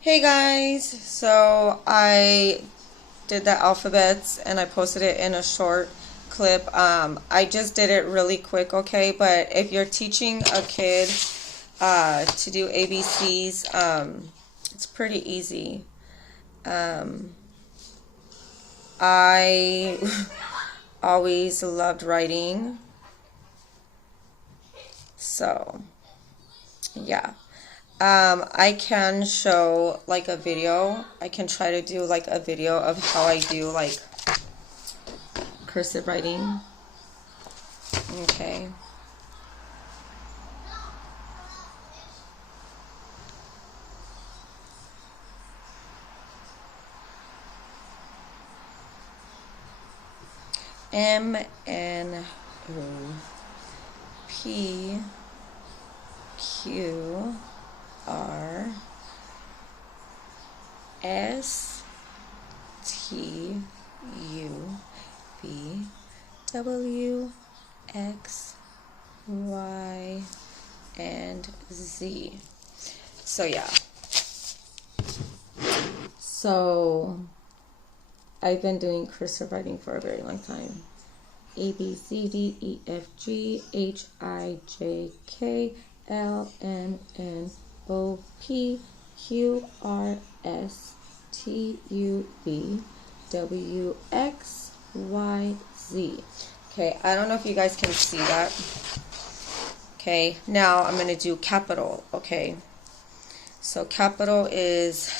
Hey guys, so I did the alphabets and I posted it in a short clip. I just did it really quick, okay? But if you're teaching a kid to do ABCs, it's pretty easy. I always loved writing, so yeah. I can show like a video. I can try to do like a video of how I do like cursive writing. Okay. MNOPQRSTUVWXY and Z. So yeah. So I've been doing cursive writing for a very long time. A, B, C, D, E, F, G, H, I, J, K, L, M, N, O, P, Q, R, S, T, U, V, W, X, Y, Z. Okay, I don't know if you guys can see that. Okay, now I'm going to do capital, okay. So capital is,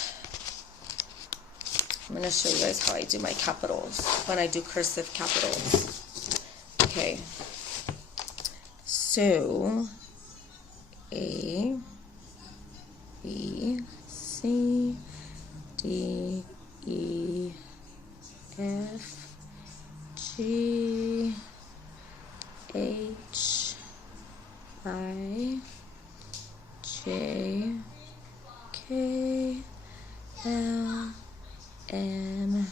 I'm going to show you guys how I do my capitals when I do cursive capitals. Okay, so A, B, C, D, E, F, G, H, I, J, K, L, M,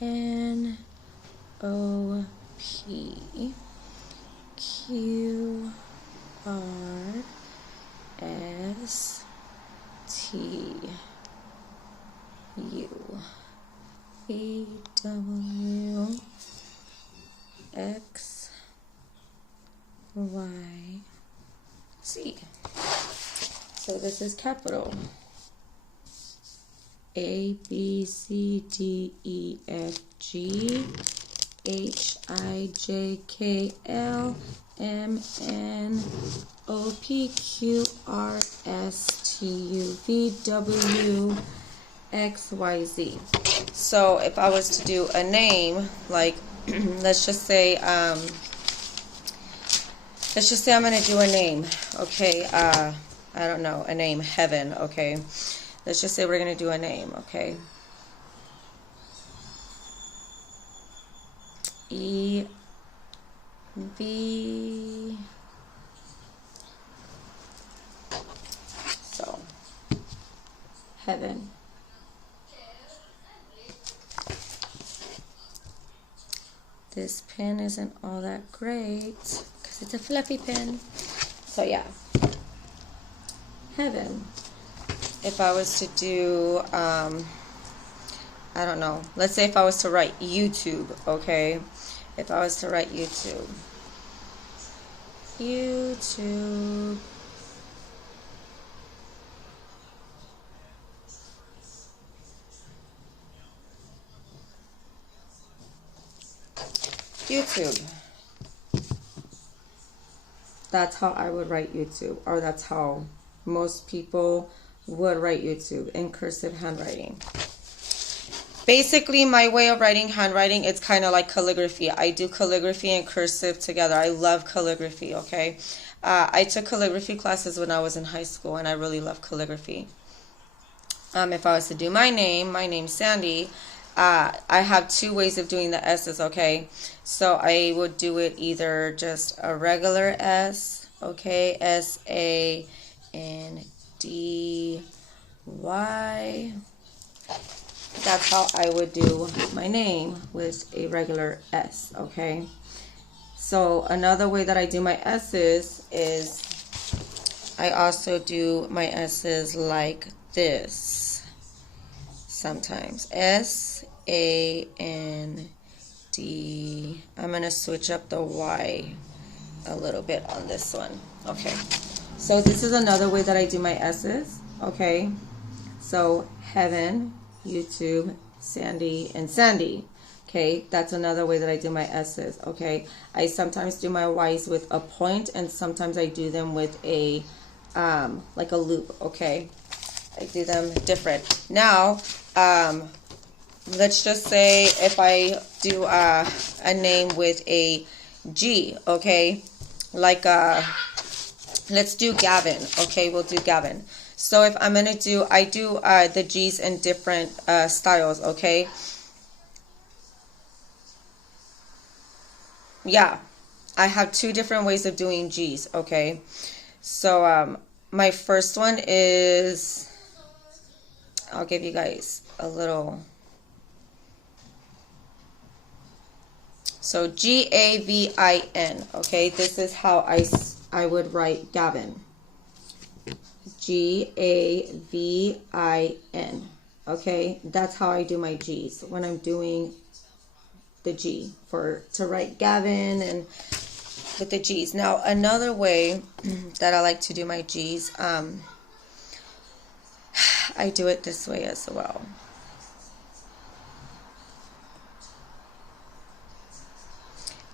N, O, P, Q, R, S, T, U, V, W, X, Y, Z. So this is capital. A, B, C, D, E, F, G, H, I, J, K, L, M, N, O, P, Q, R, S, T, U, V, W, X, Y, Z. So if I was to do a name, like, let's just say I'm going to do a name, okay? I don't know, a name, Heaven, okay? Let's just say we're going to do a name, okay? E, V, so, Heaven. This pen isn't all that great because it's a fluffy pen. So yeah, Heaven. If I was to do, I don't know, let's say if I was to write YouTube, okay? If I was to write YouTube. YouTube. YouTube. That's how I would write YouTube, or that's how most people would write YouTube, in cursive handwriting. Basically, my way of writing handwriting, it's kind of like calligraphy. I do calligraphy and cursive together. I love calligraphy, okay? I took calligraphy classes when I was in high school, and I really love calligraphy. If I was to do my name's Sandy, I have two ways of doing the S's, okay? So I would do it either just a regular S, okay? S-A-N-D-Y. That's how I would do my name, with a regular S, okay? So another way that I do my S's is I also do my S's like this sometimes. S-A-N-D. I'm going to switch up the Y a little bit on this one. Okay. So this is another way that I do my S's. Okay. So heaven, YouTube, Sandy, and Sandy. Okay, that's another way that I do my S's. Okay, I sometimes do my Y's with a point, and sometimes I do them with a like a loop. Okay, I do them different. Now, let's just say if I do a name with a G. Okay, like let's do Gavin. Okay, we'll do Gavin. So if I'm gonna do, I do the G's in different styles. Okay. Yeah, I have two different ways of doing G's, okay? So my first one is, I'll give you guys a little. So G-A-V-I-N, okay? This is how I would write Gavin. G-A-V-I-N, okay? That's how I do my G's when I'm doing the G to write Gavin and with the G's. Now another way that I like to do my G's, I do it this way as well.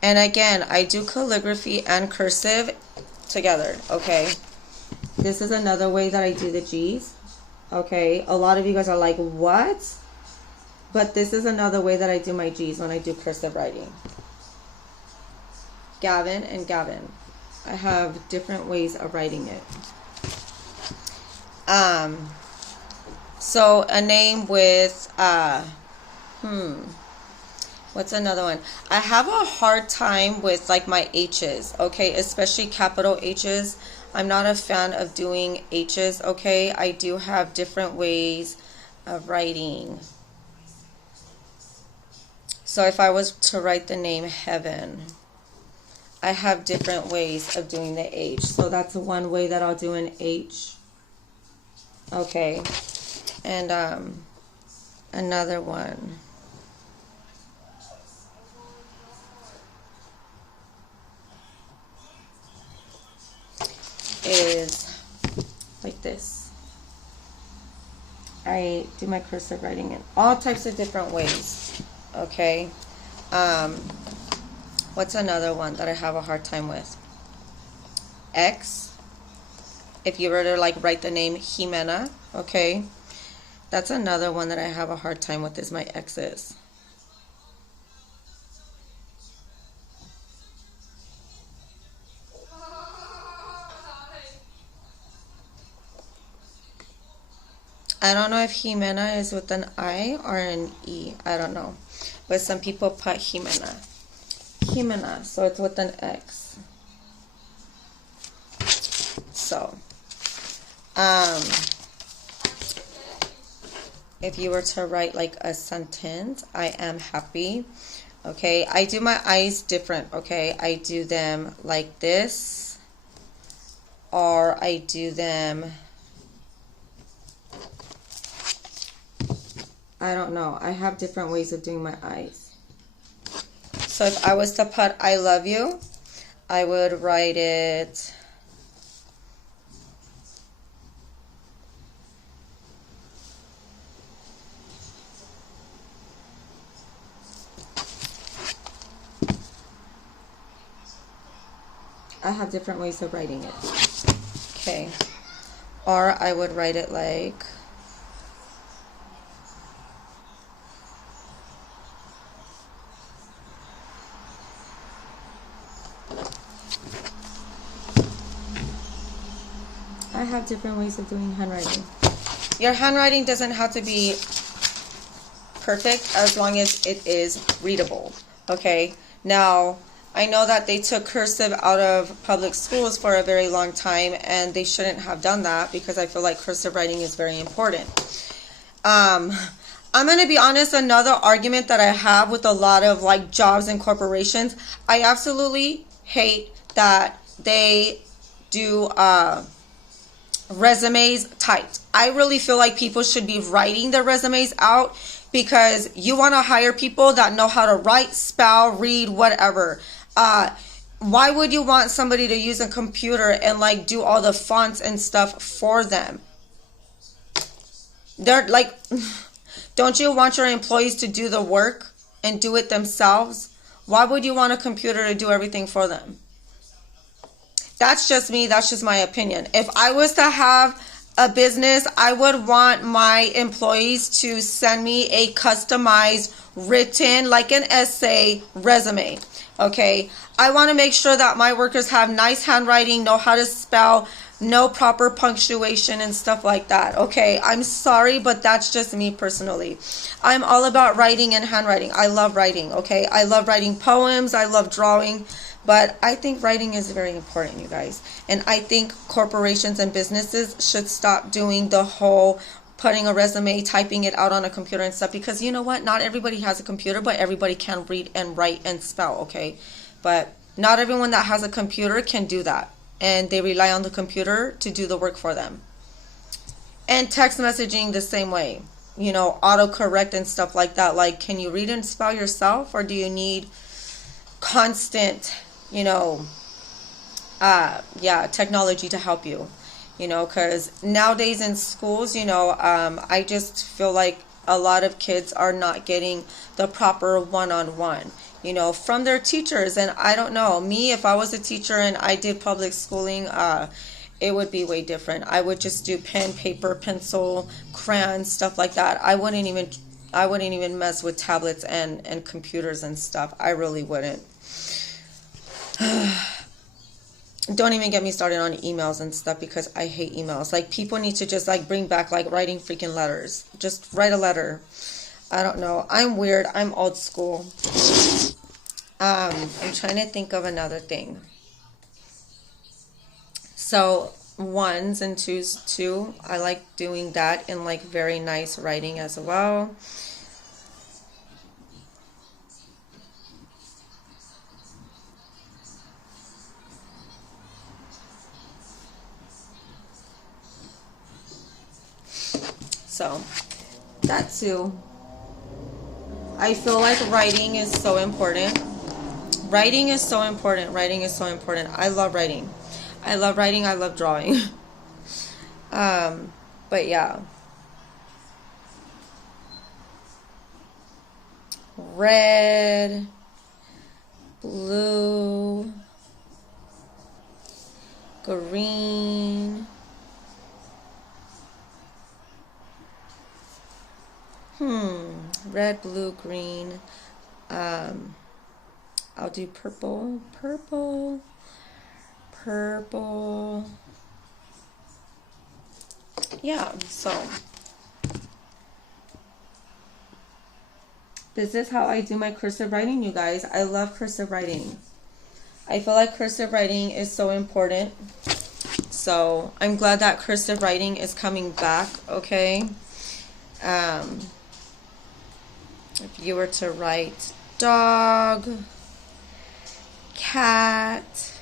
And again, I do calligraphy and cursive together. Okay, this is another way that I do the G's. Okay, a lot of you guys are like, what? But this is another way that I do my G's when I do cursive writing. Gavin and Gavin. I have different ways of writing it. So a name with, what's another one? I have a hard time with like my H's, okay? Especially capital H's. I'm not a fan of doing H's, okay? I do have different ways of writing. So if I was to write the name Heaven, I have different ways of doing the H. So that's one way that I'll do an H. Okay. And another one is like this. I do my cursive writing in all types of different ways. Okay. What's another one that I have a hard time with? X. If you were to like write the name Jimena, okay, that's another one that I have a hard time with, is my X's. I don't know if Jimena is with an I or an E. I don't know. But some people put Jimena. Jimena, so it's with an X. So, if you were to write like a sentence, I am happy. Okay, I do my I's different. Okay, I do them like this, or I do them, I don't know. I have different ways of doing my I's. So if I was to put I love you, I would write it I have different ways of writing it. Okay. Or I would write it like, I have different ways of doing handwriting. Your handwriting doesn't have to be perfect as long as it is readable. Okay. Now, I know that they took cursive out of public schools for a very long time, and they shouldn't have done that because I feel like cursive writing is very important. I'm going to be honest, another argument that I have with a lot of like jobs and corporations, I absolutely hate that they do resumes typed. I really feel like people should be writing their resumes out, because you want to hire people that know how to write, spell, read, whatever. Why would you want somebody to use a computer and like do all the fonts and stuff for them? They're like, don't you want your employees to do the work and do it themselves? Why would you want a computer to do everything for them? That's just me. That's just my opinion. If I was to have a business, I would want my employees to send me a customized, written, like an essay resume. Okay. I want to make sure that my workers have nice handwriting, know how to spell, know proper punctuation and stuff like that. Okay. I'm sorry, but that's just me personally. I'm all about writing and handwriting. I love writing. Okay. I love writing poems. I love drawing. But I think writing is very important, you guys. And I think corporations and businesses should stop doing the whole putting a resume, typing it out on a computer and stuff. Because you know what? Not everybody has a computer, but everybody can read and write and spell, okay? But not everyone that has a computer can do that. And they rely on the computer to do the work for them. And text messaging the same way. You know, autocorrect and stuff like that. Like, can you read and spell yourself? Or do you need constant, technology to help you, because nowadays in schools, I just feel like a lot of kids are not getting the proper one-on-one, from their teachers. And I don't know, me, if I was a teacher and I did public schooling, it would be way different. I would just do pen, paper, pencil, crayons, stuff like that. I wouldn't even mess with tablets and computers and stuff. I really wouldn't. Don't even get me started on emails and stuff, because I hate emails. Like, people need to just like bring back like writing freaking letters. Just write a letter. I don't know. I'm weird. I'm old school. I'm trying to think of another thing. So ones and twos too. I like doing that in like very nice writing as well. So that too. I feel like writing is so important. Writing is so important. Writing is so important. I love writing. I love writing. I love drawing. But yeah. Red, blue, green. Red, blue, green. I'll do purple, purple, purple. Yeah, so this is how I do my cursive writing, you guys. I love cursive writing. I feel like cursive writing is so important. So I'm glad that cursive writing is coming back, okay? If you were to write dog, cat,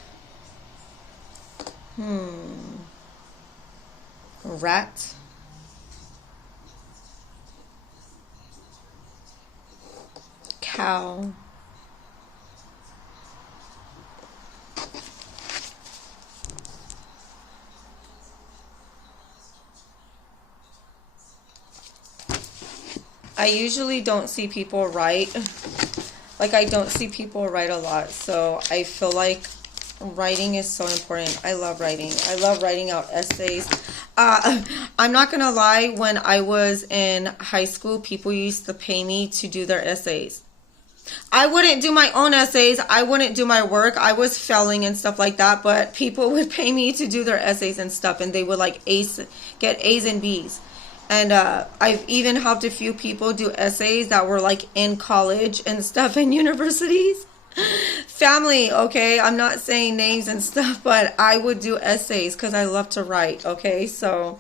rat, cow, I usually don't see people write. Like, I don't see people write a lot. So I feel like writing is so important. I love writing. I love writing out essays. I'm not going to lie. When I was in high school, people used to pay me to do their essays. I wouldn't do my own essays. I wouldn't do my work. I was failing and stuff like that. But people would pay me to do their essays and stuff. And they would like get A's and B's. And I've even helped a few people do essays that were like in college and stuff and universities. Family, okay? I'm not saying names and stuff, but I would do essays because I love to write, okay? So,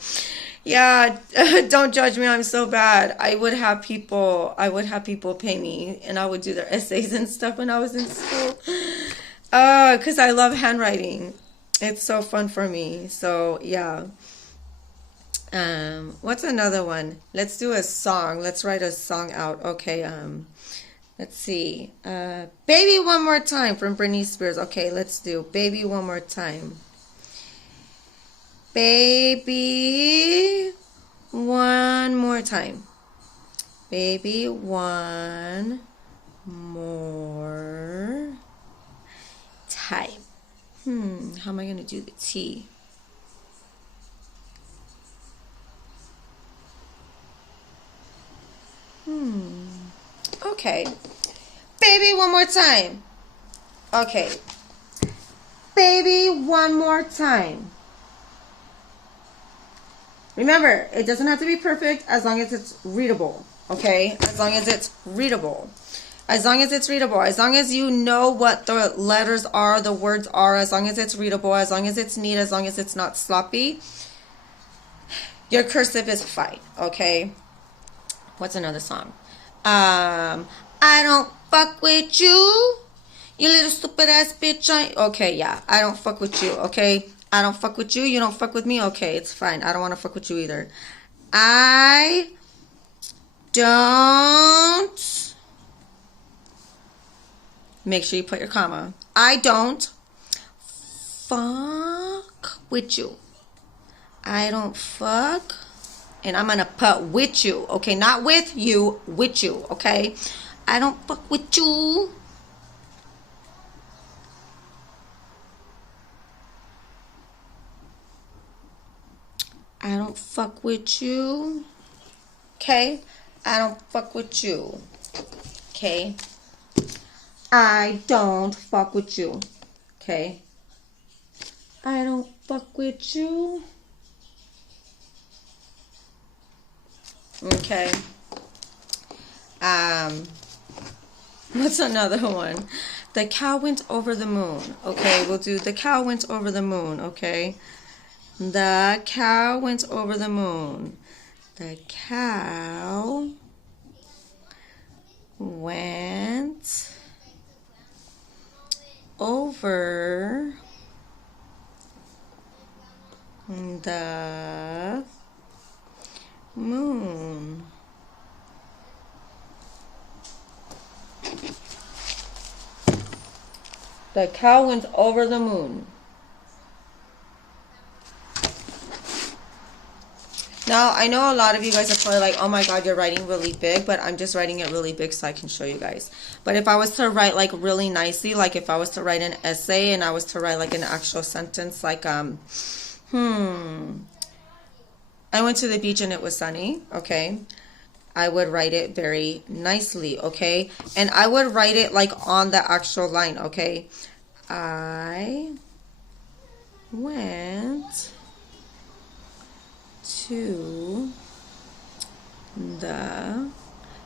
yeah, don't judge me. I'm so bad. I would have people pay me, and I would do their essays and stuff when I was in school. Because I love handwriting. It's so fun for me. So, yeah. What's another one? Let's do a song. Let's write a song out. Okay, let's see. Baby One More Time from Britney Spears. Okay, let's do Baby One More Time. Baby one more time. Baby one more time. How am I going to do the T? Okay. Baby one more time. Okay. Baby one more time. Remember, it doesn't have to be perfect as long as it's readable, okay? As long as it's readable. As long as it's readable. As long as you know what the letters are, the words are, as long as it's readable, as long as it's neat, as long as it's not sloppy, your cursive is fine, okay? What's another song? I don't fuck with you, you little stupid ass bitch. Okay, yeah, I don't fuck with you, okay? I don't fuck with you. You don't fuck with me. Okay, it's fine. I don't want to fuck with you either. I don't. Make sure you put your comma. I don't fuck with you. I don't fuck. And I'm going to put with you. Okay, not with you. With you. Okay. I don't fuck with you. I don't fuck with you. Okay? I don't fuck with you. Okay? I don't fuck with you. Okay? I don't fuck with you. Okay? What's another one? The cow went over the moon. Okay, we'll do the cow went over the moon. Okay? The cow went over the moon. The cow went over the moon. The cow went over the moon. Now, I know a lot of you guys are probably like, oh my God, you're writing really big, but I'm just writing it really big so I can show you guys. But if I was to write like really nicely, like if I was to write an essay and I was to write like an actual sentence, like, I went to the beach and it was sunny, okay? I would write it very nicely, okay? And I would write it like on the actual line, okay? I went to the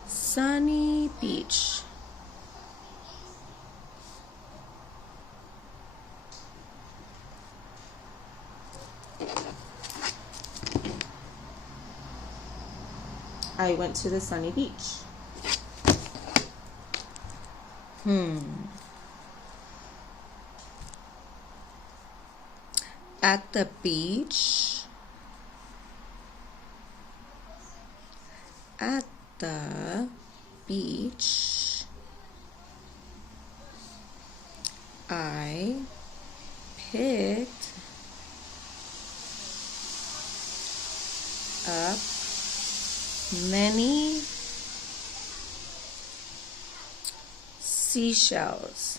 sunny beach. I went to the sunny beach. At the beach. At the beach, I picked up many seashells.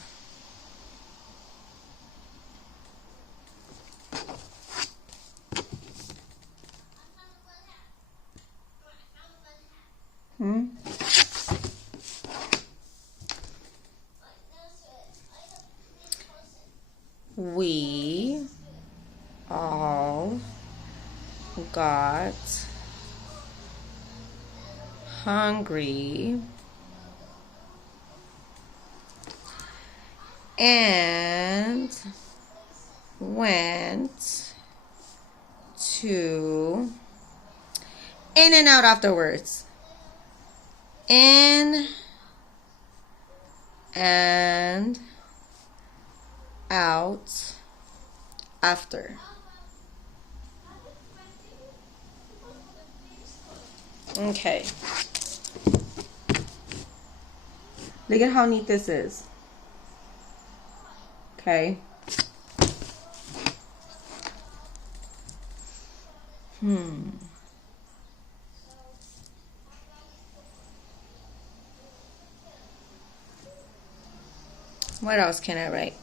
We all got hungry and went to in and out afterwards. In and out after. Okay. Look at how neat this is. Okay. What else can I write?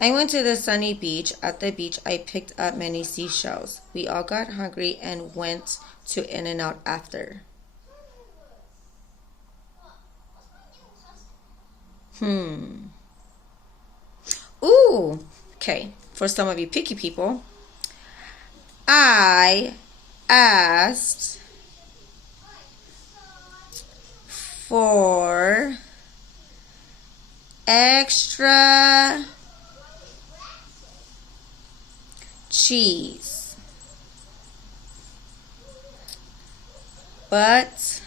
I went to the sunny beach. At the beach, I picked up many seashells. We all got hungry and went to In-N-Out after. Ooh, okay. For some of you picky people, I asked for extra cheese, but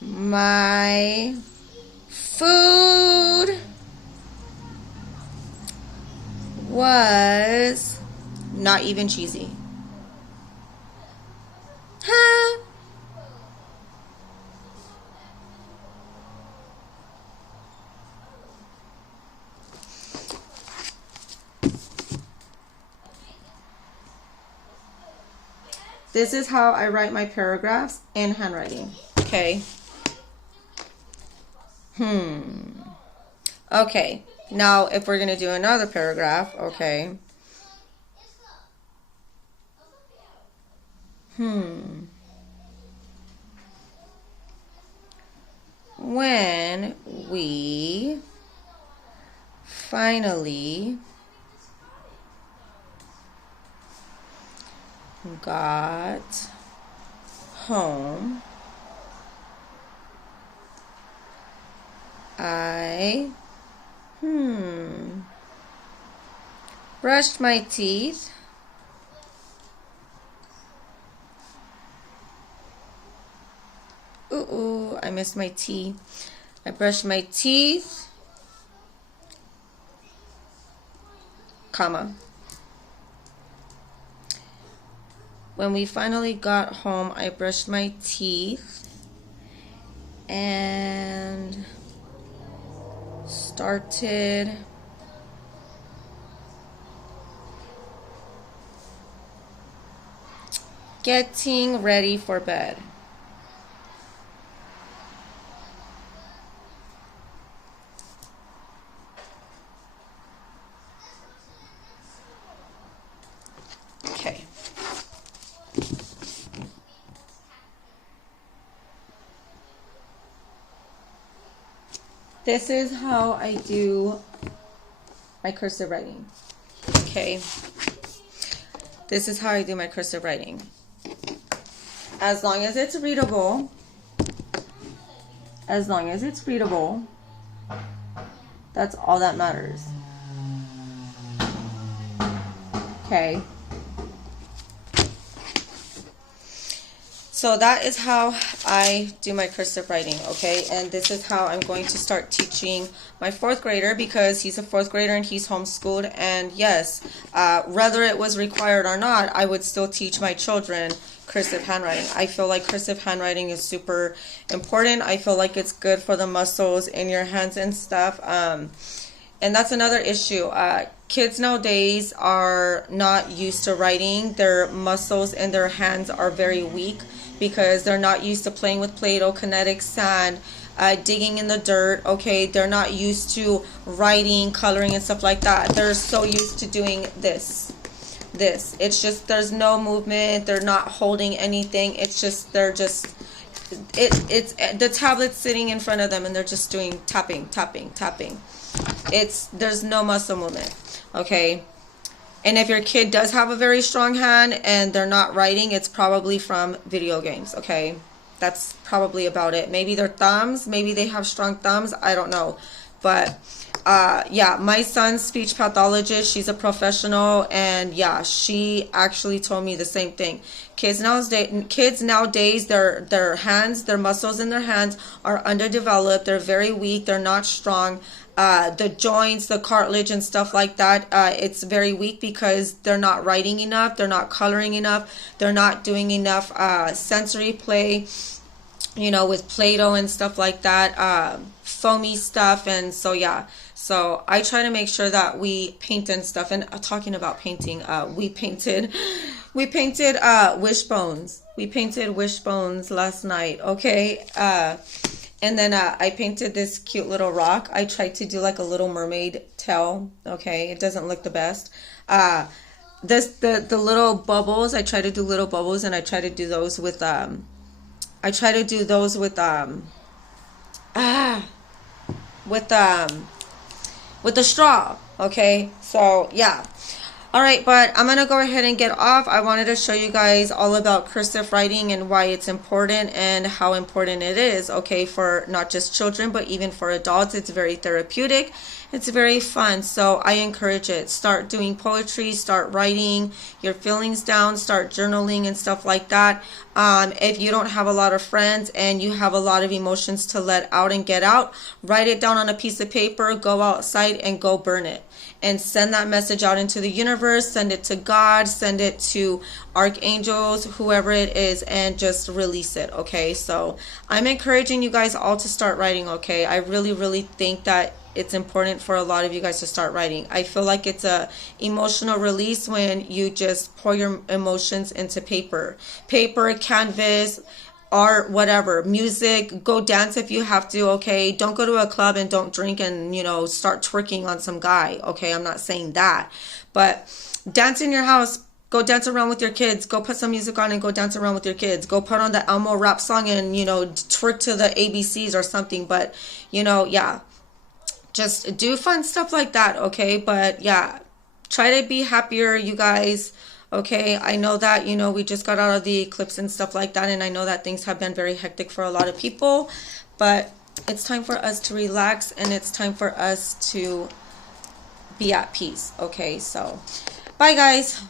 my food was not even cheesy. Huh? This is how I write my paragraphs in handwriting. Okay. Okay. Now, if we're going to do another paragraph, okay. When we finally got home, I brushed my teeth. Ooh, I missed my T. I brushed my teeth, comma. When we finally got home, I brushed my teeth and started getting ready for bed. Okay. This is how I do my cursive writing. Okay. This is how I do my cursive writing. As long as it's readable, that's all that matters. Okay. So that is how I do my cursive writing, okay? And this is how I'm going to start teaching my 4th grader, because he's a 4th grader and he's homeschooled. And yes, whether it was required or not, I would still teach my children cursive handwriting. I feel like cursive handwriting is super important. I feel like it's good for the muscles in your hands and stuff. And that's another issue. Kids nowadays are not used to writing. Their muscles in their hands are very weak because they're not used to playing with Play-Doh, kinetic sand, digging in the dirt, okay? They're not used to writing, coloring, and stuff like that. They're so used to doing this. It's just, there's no movement. They're not holding anything. It's just, it's the tablet's sitting in front of them and they're just doing tapping. There's no muscle movement, okay? And if your kid does have a very strong hand and they're not writing, it's probably from video games, okay? That's probably about it. Maybe their thumbs, maybe they have strong thumbs, I don't know. But yeah, my son's speech pathologist, she's a professional, and yeah, she actually told me the same thing. Kids nowadays, their hands, their muscles in their hands are underdeveloped. They're very weak. They're not strong. the joints, the cartilage and stuff like that, it's very weak because they're not writing enough, they're not coloring enough, they're not doing enough sensory play, you know, with Play-Doh and stuff like that, foamy stuff. And so yeah, so I try to make sure that we paint and stuff. And talking about painting, we painted wishbones. We painted wishbones last night, okay? And then I painted this cute little rock. I tried to do like a little mermaid tail, okay? It doesn't look the best. The little bubbles, I try to do little bubbles, and I try to do those with with the straw, okay? So yeah. All right, but I'm going to go ahead and get off. I wanted to show you guys all about cursive writing and why it's important and how important it is, okay, for not just children, but even for adults. It's very therapeutic. It's very fun. So I encourage it. Start doing poetry, start writing your feelings down, start journaling and stuff like that. If you don't have a lot of friends and you have a lot of emotions to let out and get out, write it down on a piece of paper, go outside and go burn it. And send that message out into the universe, send it to God, send it to archangels, whoever it is, and just release it, okay? So I'm encouraging you guys all to start writing, okay? I really, really think that it's important for a lot of you guys to start writing. I feel like it's a emotional release when you just pour your emotions into paper, canvas, art, whatever, music. Go dance if you have to, okay? Don't go to a club and don't drink and, you know, start twerking on some guy, okay? I'm not saying that, but dance in your house. Go dance around with your kids. Go put some music on and go dance around with your kids. Go put on the Elmo rap song and, you know, twerk to the ABCs or something. But, you know, yeah, just do fun stuff like that, okay? But yeah, try to be happier, you guys. Okay, I know that, you know, we just got out of the eclipse and stuff like that, and I know that things have been very hectic for a lot of people, but it's time for us to relax, and it's time for us to be at peace. Okay, so bye guys.